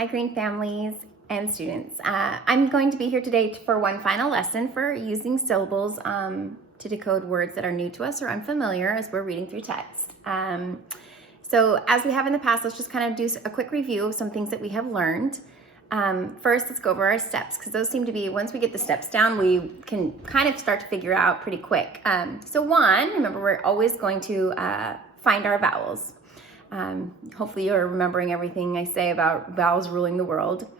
Hi, Green families and students. I'm going to be here today for one final lesson for using syllables to decode words that are new to us or unfamiliar as we're reading through text. So as we have in the past, let's just kind of do a quick review of some things that we have learned. First, let's go over our steps, because those seem to be, once we get the steps down, we can kind of start to figure out pretty quick. So one, remember, we're always going to find our vowels. Hopefully you're remembering everything I say about vowels ruling the world.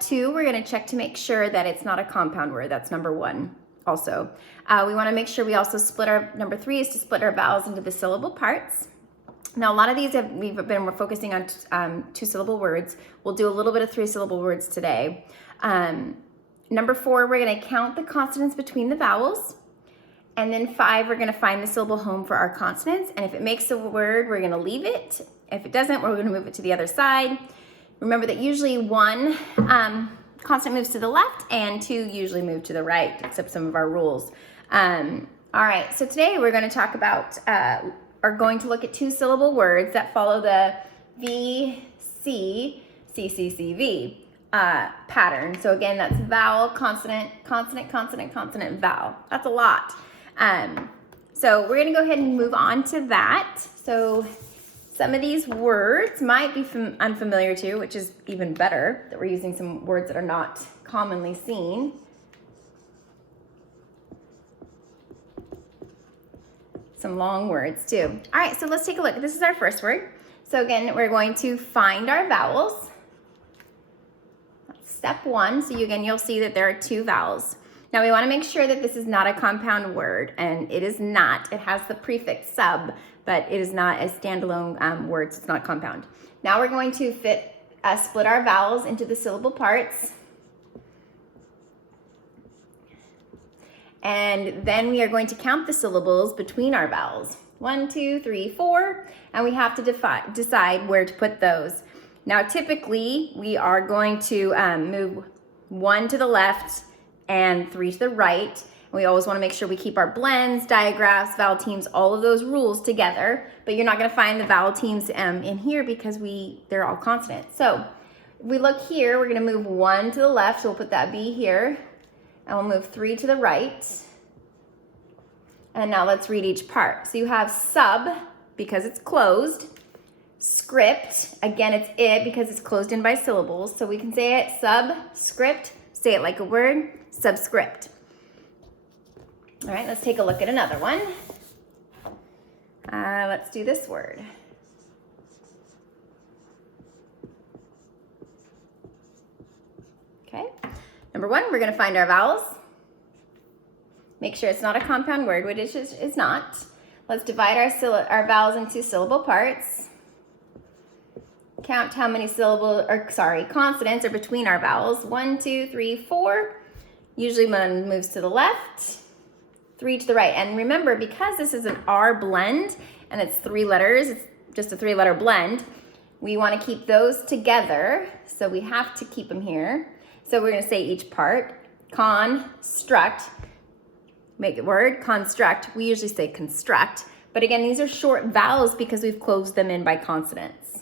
Two, we're going to check to make sure that it's not a compound word. That's number one also. We want to make sure we also split our, number three is to split our vowels into the syllable parts. Now, a lot of these we're focusing on two-syllable words. We'll do a little bit of three-syllable words today. Number four, we're going to count the consonants between the vowels. And then five, we're going to find the syllable home for our consonants. And if it makes a word, we're going to leave it. If it doesn't, we're going to move it to the other side. Remember that usually one consonant moves to the left and two usually move to the right, except some of our rules. All right, so today we're going to talk about are going to look at two-syllable words that follow the VC, CCCV pattern. So again, that's vowel, consonant, consonant, consonant, consonant, vowel. That's a lot. So we're going to go ahead and move on to that. So some of these words might be unfamiliar to you, which is even better that we're using some words that are not commonly seen. Some long words too. All right, so let's take a look. This is our first word. So again, we're going to find our vowels. That's step one. So you'll see that there are two vowels. Now we want to make sure that this is not a compound word, and it is not. It has the prefix sub, but it is not a standalone word, so it's not compound. Now we're going to split our vowels into the syllable parts. And then we are going to count the syllables between our vowels. 1, 2, 3, 4, and we have to decide where to put those. Now, typically, we are going to move 1 to the left and 3 to the right. And we always want to make sure we keep our blends, digraphs, vowel teams, all of those rules together. But you're not going to find the vowel teams in here because they're all consonants. So if we look here, we're going to move 1 to the left, so we'll put that B here. And we'll move 3 to the right. And now let's read each part. So you have sub, because it's closed. Script, again, it's it because it's closed in by syllables. So we can say it subscript, say it like a word, subscript. All right, let's take a look at another one. Let's do this word. Okay. Number one, we're going to find our vowels. Make sure it's not a compound word, which it is not. Let's divide our vowels into syllable parts. Count how many consonants are between our vowels. 1, 2, 3, 4. Usually one moves to the left, 3 to the right. And remember, because this is an R blend and it's 3 letters, it's just a 3-letter blend, we want to keep those together. So we have to keep them here. So we're going to say each part. Construct, make it word, construct. We usually say construct. But again, these are short vowels because we've closed them in by consonants.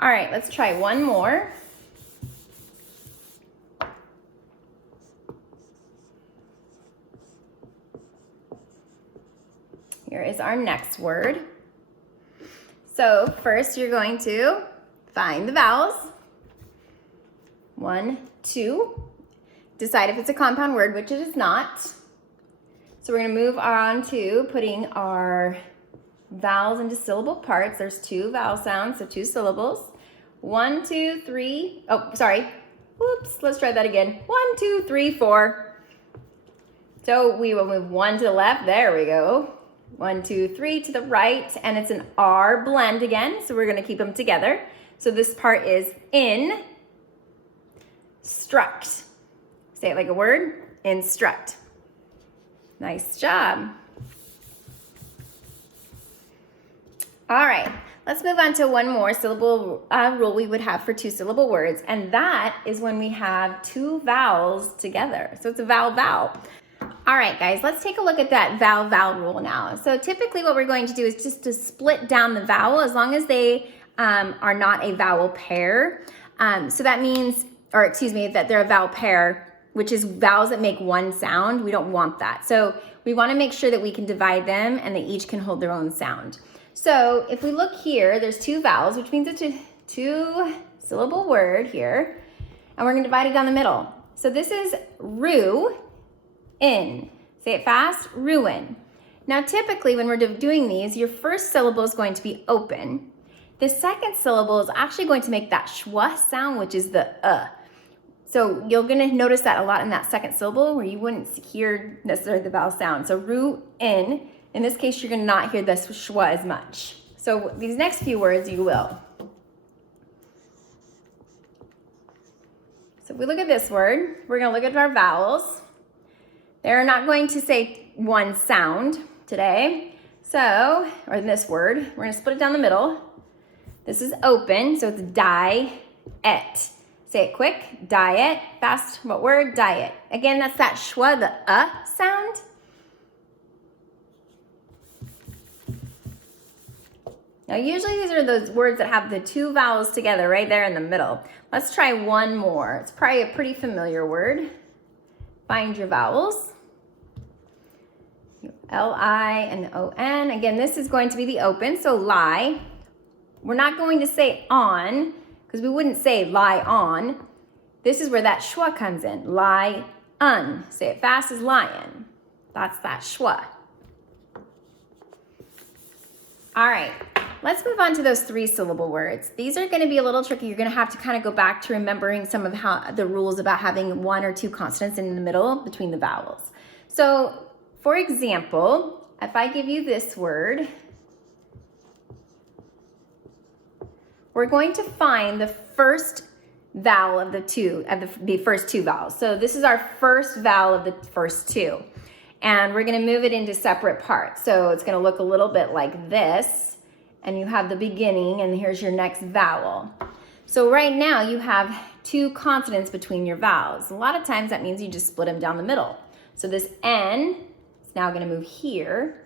All right, let's try one more. Here is our next word. So first you're going to find the vowels. 1, 2. Decide if it's a compound word, which it is not. So we're going to move on to putting our vowels into syllable parts. There's 2 vowel sounds, so 2 syllables. 1, 2, 3. Oh, sorry. Whoops. Let's try that again. 1, 2, 3, 4. So we will move 1 to the left. There we go. 1, 2, 3 to the right. And it's an R blend again, so we're going to keep them together. So this part is in. Instruct. Say it like a word. Instruct. Nice job. All right, let's move on to one more syllable rule we would have for two-syllable words, and that is when we have 2 vowels together. So it's a vowel-vowel. All right, guys, let's take a look at that vowel-vowel rule now. So typically what we're going to do is just to split down the vowel as long as they are not a vowel pair. So that means, or excuse me, that they're a vowel pair, which is vowels that make one sound. We don't want that. So we want to make sure that we can divide them and they each can hold their own sound. So if we look here, there's two vowels, which means it's a two-syllable word here, and we're going to divide it down the middle. So this is ruin. Say it fast, ruin. Now typically when we're doing these, your first syllable is going to be open. The second syllable is actually going to make that schwa sound, which is the So you're going to notice that a lot in that second syllable where you wouldn't hear necessarily the vowel sound. So ruin, in this case, you're going to not hear the schwa as much. So these next few words, you will. So if we look at this word, we're going to look at our vowels. They're not going to say one sound today. So, or in this word, we're going to split it down the middle. This is open, so it's diet. Say it quick, diet. Fast, what word? Diet. Again, that's that schwa, the sound. Now, usually these are those words that have the two vowels together right there in the middle. Let's try one more. It's probably a pretty familiar word. Find your vowels. L-I and O-N. Again, this is going to be the open, so lie. We're not going to say on, because we wouldn't say lie on. This is where that schwa comes in. Lie un. Say it fast as lion. That's that schwa. All right, let's move on to those three-syllable words. These are going to be a little tricky. You're going to have to kind of go back to remembering some of how the rules about having one or two consonants in the middle between the vowels. So, for example, if I give you this word, we're going to find the first vowel of the first two vowels. So this is our first vowel of the first two. And we're going to move it into separate parts. So it's going to look a little bit like this. And you have the beginning, and here's your next vowel. So right now you have two consonants between your vowels. A lot of times that means you just split them down the middle. So this N is now going to move here.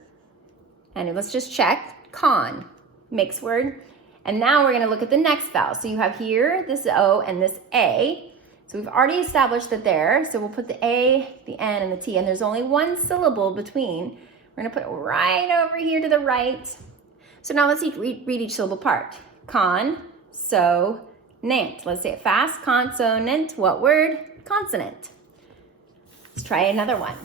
And let's just check. Con, mixed word. And now we're going to look at the next vowel. So you have here this O and this A. So we've already established that there. So we'll put the A, the N, and the T. And there's only one syllable between. We're going to put it right over here to the right. So now let's read each syllable part. Consonant. Let's say it fast. Consonant. What word? Consonant. Let's try another one.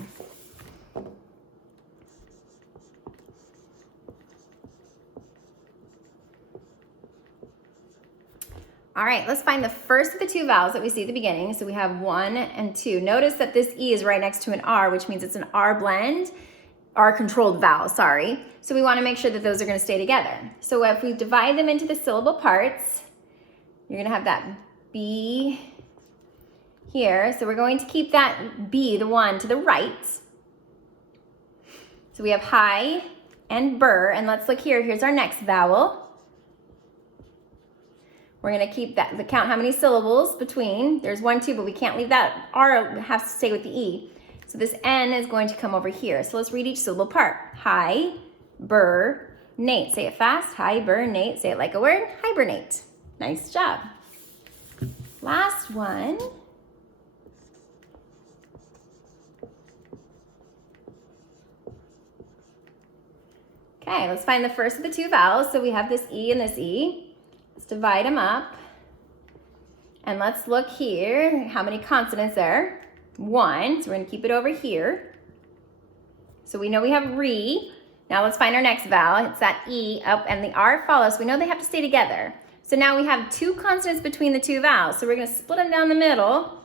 All right, let's find the first of the two vowels that we see at the beginning. So we have 1 and 2. Notice that this E is right next to an R, which means it's an R blend, R controlled vowel, sorry. So we want to make sure that those are going to stay together. So if we divide them into the syllable parts, you're going to have that B here. So we're going to keep that B, the one to the right. So we have hi and bur, and let's look here. Here's our next vowel. We're going to keep that, count how many syllables between. There's 1, 2, but we can't leave that R, has to stay with the E. So this N is going to come over here. So let's read each syllable part. Hibernate. Say it fast. Hibernate. Say it like a word. Hibernate. Nice job. Last one. Okay, let's find the first of the two vowels. So we have this E and this E. Let's divide them up. And let's look here. How many consonants there? 1. So we're going to keep it over here. So we know we have re. Now let's find our next vowel. It's that E up and the R follows. So we know they have to stay together. So now we have 2 consonants between the two vowels. So we're going to split them down the middle.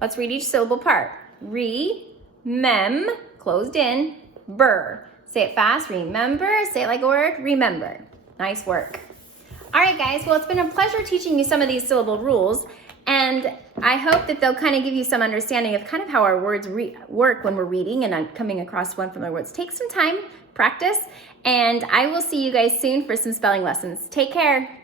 Let's read each syllable part. Re-mem, closed in, bur. Say it fast. Remember. Say it like a word. Remember. Nice work. All right, guys. Well, it's been a pleasure teaching you some of these syllable rules. And I hope that they'll kind of give you some understanding of kind of how our words work when we're reading and coming across one familiar words. Take some time, practice, and I will see you guys soon for some spelling lessons. Take care.